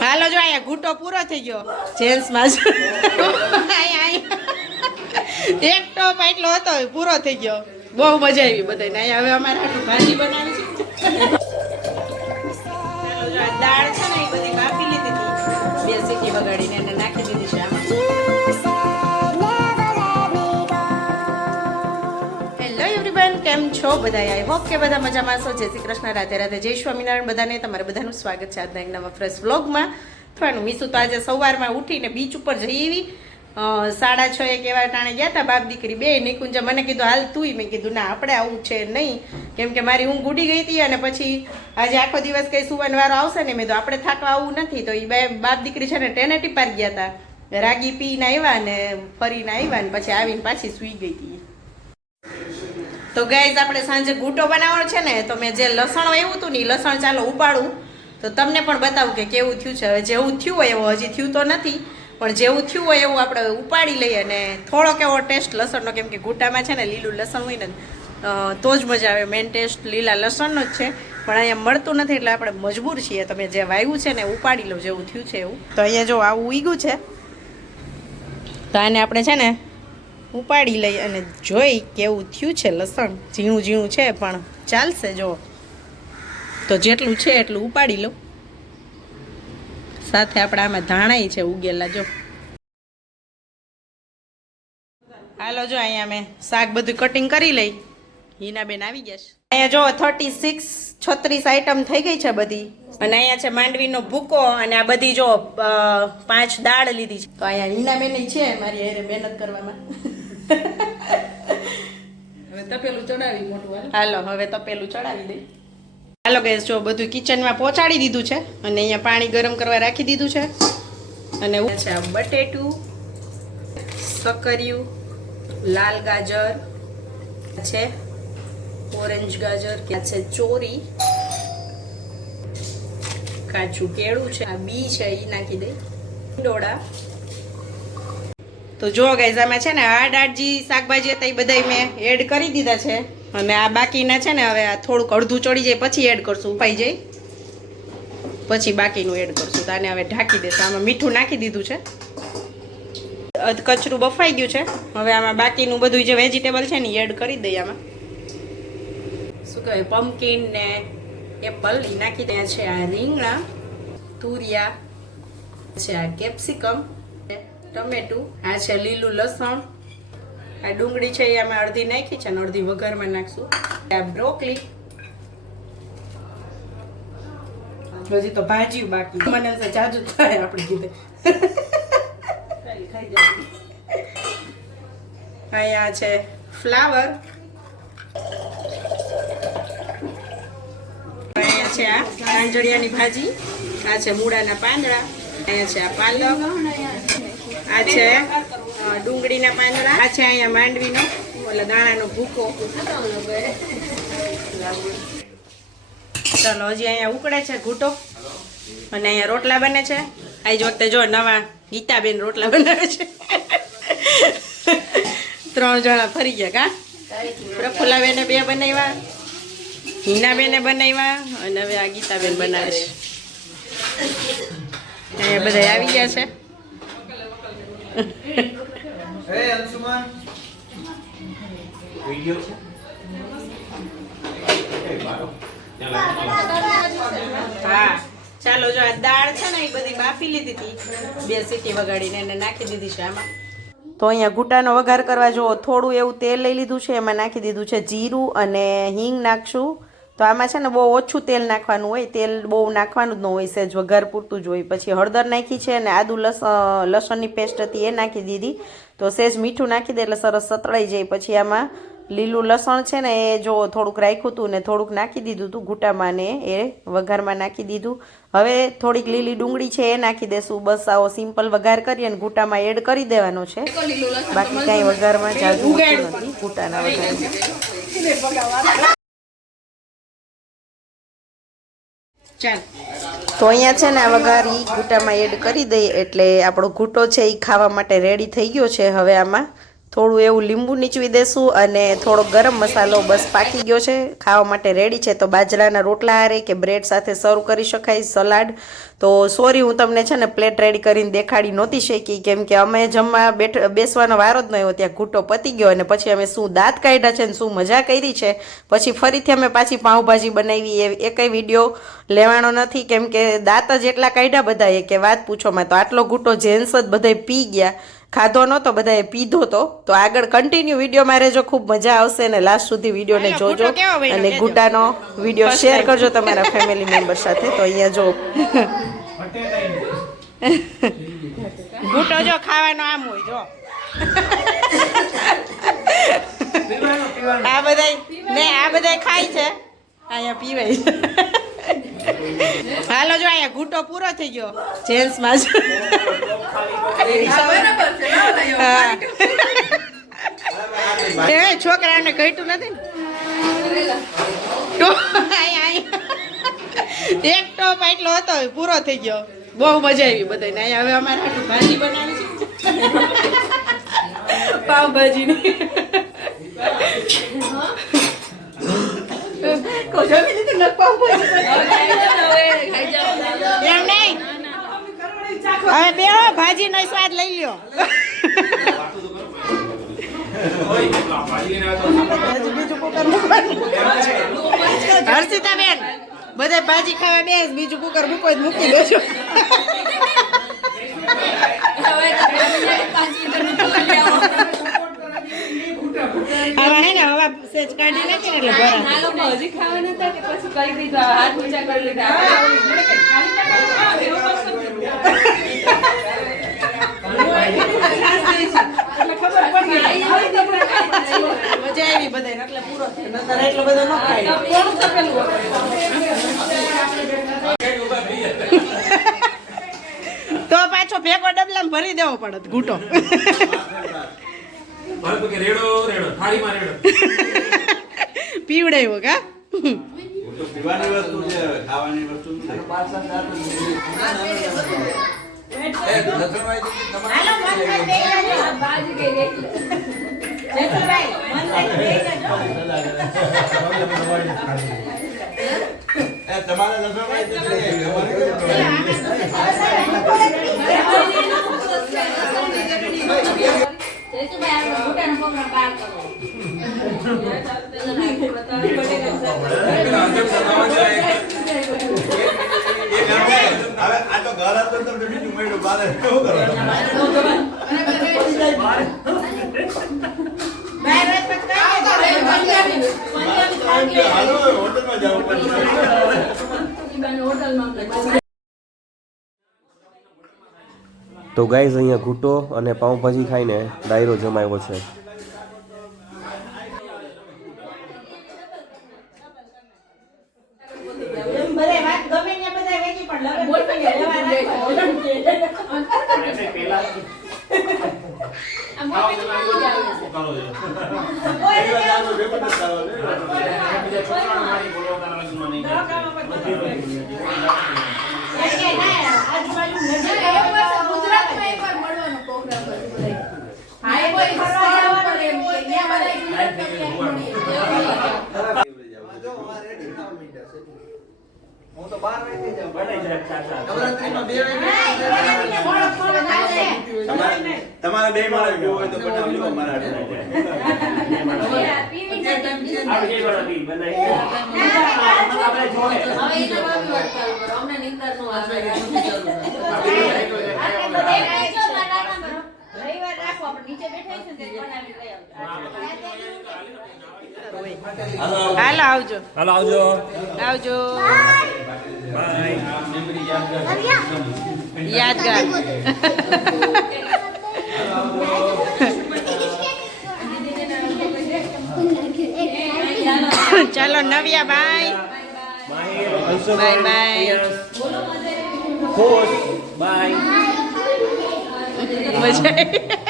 હાલો જો અહીંયા ઘૂંટો પૂરો થઈ ગયો જેન્ટ્સમાં એક ટોપ એટલો હતો પૂરો થઈ ગયો બહુ મજા આવી બધાને અહીંયા હવે અમારે આટલું ભાજી બનાવી છે દાળ છે ને એ બધી બાફી લીધી હતી 2 સીટી વગાડીને એને નાખી દીધી છે આમાં હેલો એવરીવન કેમ છો બધા આઈ હોપ કે બધા મજામાં છો જય શ્રી કૃષ્ણ રાધે રાધે જય સ્વામિનારાયણ બધાને તમારે બધાનું સ્વાગત છે આજના એક નવા ફ્રેશ વ્લોગમાં થોડું મીસું તો આજે સવારમાં ઉઠીને બીચ ઉપર જઈ એવી 6:30 એવા ટાણે ગયા હતા બાપ દીકરી બે નિકુંજા મને કીધું હાલ તુંય મેં કીધું ના આપણે આવું છે નહીં કેમ કે મારી ઊંઘ ઉડી ગઈ હતી અને પછી આજે આખો દિવસ કંઈ સુવાનો વારો આવશે ને મેં તો આપણે થાકવા આવું નથી તો એ બાપ દીકરી છે ને ટેનેટી પાર ગયા હતા રાગી પીને આવ્યા ને ફરીને આવ્યા ને પછી આવીને પાછી સૂઈ ગઈ હતી તો ગાઈઝ આપણે સાંજે ઘૂંટો બનાવવાનો છે ને તો મેં જે લસણ આવ્યું હતું ને લસણ ચાલો ઉપાડું તો તમને પણ બતાવું કે કેવું થયું છે હવે જેવું થયું હોય એવું હજી થયું તો નથી પણ જેવું થયું હોય એવું આપણે ઉપાડી લઈએ અને થોડોક એવો ટેસ્ટ લસણનો કેમ કે ઘૂંટામાં છે ને લીલું લસણ હોય ને તો જ મજા આવે મેઇન ટેસ્ટ લીલા લસણનો જ છે પણ અહીંયા મળતું નથી એટલે આપણે મજબૂર છીએ તમે જે વાવ્યું છે ને ઉપાડી લો જેવું થયું છે એવું તો અહીંયા જો આવું ઉગ્યું છે તો આને આપણે છે ને ઉપાડી લઈ અને જોઈ કેવું થયું છે લસણ ઝીણું ઝીણું છે પણ ચાલશે જો તો જેટલું છે એટલું ઉપાડી લો સાથે આપણે આમાં ધાણાઈ છે ઉગેલા જો હાલો જો અહીંયા મેં શાક બધું કટિંગ કરી લઈ હિનાબેન આવી ગયા છે અહીંયા જો 36 આઈટમ થઈ ગઈ છે બધી અને અહીંયા છે માંડવીનો ભૂકો અને આ બધી જો 5 દાળ લીધી છે તો અહીંયા હિનાબેન છે મારી હારે મહેનત કરવામાં હવે તપેલું ચડાવી મોટું હાલો હવે તપેલું ચડાવી દઈ હાલો ગેસ જો બધું કિચનમાં પહોંચાડી દીધું છે અને અહીંયા પાણી ગરમ કરવા રાખી દીધું છે અને છે આ બટેટું સક્કરિયું લાલ ગાજર છે ઓરેન્જ ગાજર કે છે ચોરી કાચું કેળું છે આ બી છે એ નાખી દઈ ડોડા તો જો ગાઈઝ આમાં છે ને આજી શાકભાજી હતા એ બધા મેં એડ કરી દીધા છે અને આ બાકીના છે ને હવે આ થોડુંક અડધું ચડી જાય પછી એડ કરશું ઉપાઈ જાય પછી બાકીનું એડ કરશું તો આને હવે ઢાંકી દેશું આમાં મીઠું નાખી દીધું છે અધ કચરું બફાઈ ગયું છે હવે આમાં બાકીનું બધું જે વેજીટેબલ છે ને એડ કરી દઈએ આમાં શું કહેવાય પમ્પકિન ને એપલ એ નાખી દે છે આ રીંગણા તુરિયા છે આ કેપ્સિકમ ટમેટું આ છે લીલું લસણ આ ડુંગળી છે એ આમાં અડધી નાખી છે અને અડધી વઘારમાં નાખશું આ બ્રોકલી હજી તો ભાજી બાકી મને જાજુ થાય આપણે કીધે અહીંયા છે ફ્લાવર અહીંયા છે આ કાંજળિયાની ભાજી આ છે મૂળાના પાંદડા અહીંયા છે આ પાલક આ છે ડુંગળીના પાંદડા આ છે અહીંયા માંડવીનો ઓલા દાણાનો ભૂકો ચાલો હજી અહીંયા ઉકળે છે ઘૂંટો અને અહીંયા રોટલા બને છે આજ વખતે જો નવા ગીતાબેન રોટલા બનાવે છે 3 જણા ફરી ગયા કા પ્રફુલ્લાબેને 2 બનાવ્યા હિનાબેને બનાવ્યા અને હવે આ ગીતાબેન બનાવે છે અહીંયા બધા આવી ગયા છે Hey Ansuman. Video છે. હા ચાલો જો આ દાળ છે ને એ બધી બાફી લીધી હતી 2 સીટી વગાડીને એને નાખી દીધી છે આમાં તો અહીંયા ઘૂંટાનો વઘાર કરવા જો થોડું એવું તેલ લઈ લીધું છે એમાં નાખી દીધું છે જીરું અને હિંગ નાખશું તો આમાં છે ને બહુ ઓછું તેલ નાખવાનું હોય તેલ બહુ નાખવાનું જ ન હોય સહેજ વઘાર પૂરતું જ હોય પછી હળદર નાખી છે અને આદુ લસણની પેસ્ટ હતી એ નાખી દીધી તો સહેજ મીઠું નાખી દે એટલે સરસ સતળાઈ જાય પછી આમાં લીલું લસણ છે ને એ જો થોડુંક રાખ્યું હતું ને થોડુંક નાખી દીધું હતું ઘૂંટામાં ને એ વઘારમાં નાખી દીધું હવે થોડીક લીલી ડુંગળી છે એ નાખી દેશું બસ આવો સિમ્પલ વઘાર કરી અને ઘૂંટામાં એડ કરી દેવાનો છે બાકી કાંઈ વઘારમાં જાજુ નથી ઘૂંટાના વઘાર ચાલ તો અહીંયા છે ને આ વઘાર ઈ ઘૂંટામાં એડ કરી દઈએ એટલે આપણો ઘૂંટો છે એ ખાવા માટે રેડી થઈ ગયો છે હવે આમાં થોડું એવું લીંબુ નીચવી દેશું અને થોડો ગરમ મસાલો બસ પાકી ગયો છે, ખાવા માટે રેડી છે. તો બાજરાના રોટલા હારે કે બ્રેડ સાથે સર્વ કરી શકાય, સલાડ. તો સોરી હું તમને છે ને પ્લેટ રેડી કરીને દેખાડી નહોતી શકી, કેમ કે અમે જમવા બેસવાનો વારો જ ન આવ્યો, ત્યાં ઘૂંટો પતી ગયો અને પછી અમે શું દાંત કાઢ્યા છે ને શું મજા કરી છે. પછી ફરીથી અમે પાછી પાઉંભાજી બનાવી, એ કંઈ વિડીયો લેવાનો નથી, કેમ કે દાંત જ એટલા કાઢ્યા બધાએ કે વાત પૂછોમાં. તો આટલો ઘૂંટો જેન્ટ્સ જ બધાય પી ગયા, ખાધો નહોતો, બધાએ પીધો તો આગળ કન્ટિન્યુ વિડીયોમાં રહેજો, ખૂબ મજા આવશે અને લાસ્ટ સુધી વિડીયોને જોજો અને ઘૂંટાનો વિડીયો શેર કરજો તમારા ફેમિલી મેમ્બર સાથે. તો અહીંયા જો ઘૂંટો જો ખાવાનો આમ હોય જો આ બધાય ખાય છે, અહીંયા પીવાય છે. હાલો જો અહીંયા ઘૂંટો પૂરો થઈ ગયો જેન્ટ્સમાં જ. છોકરાઓને ઘટ્યું નથી ને એક ટોપ એટલો હતો પૂરો થઈ ગયો. બહુ મજા આવી બધાને. અહીંયા હવે અમારે આટલું ભાજી બનાવી છે પાવભાજીની. એમ નહીં, હવે બે ભાજી નો સ્વાદ લઈ લ્યો. હર્ષિતાબેન બધા ભાજી ખાવા બેસ, બીજું કુકર મૂકો જ મૂકી દેજો. આવા હે ને હવા સેજ કાઢી નાખી ને એટલે ભરા હજી ખાવાના હતા કે પછી કરી દીધા, હાથ ઊંચા કરી લીધા. મજા આવી બધાને એટલે પૂરો થયો, નતર એટલો બધો ન ખાય. તો પાછો ભેગો ડબલામાં ભરી દેવો પડે ઘૂંટો. પીવડાવ્યો કા પીવાની વસ્તુ છે, ખાવાની વસ્તુ નથી. તો ગાઈઝ અહીંયા ઘૂંટો અને પાઉંભાજી ખાઈને ડાયરો જમાવ્યો છે. હું તો 12 વાગે જાઉં. તમારે બે માળે ગયો હોય તો બનાવી લો મારા હાલો આવજો. હાલો આવજો. આવજો. બાય. યાદગાર. ચાલો નવ્યા બાય. Bye bye. ખુશ બાય. મજા આવી.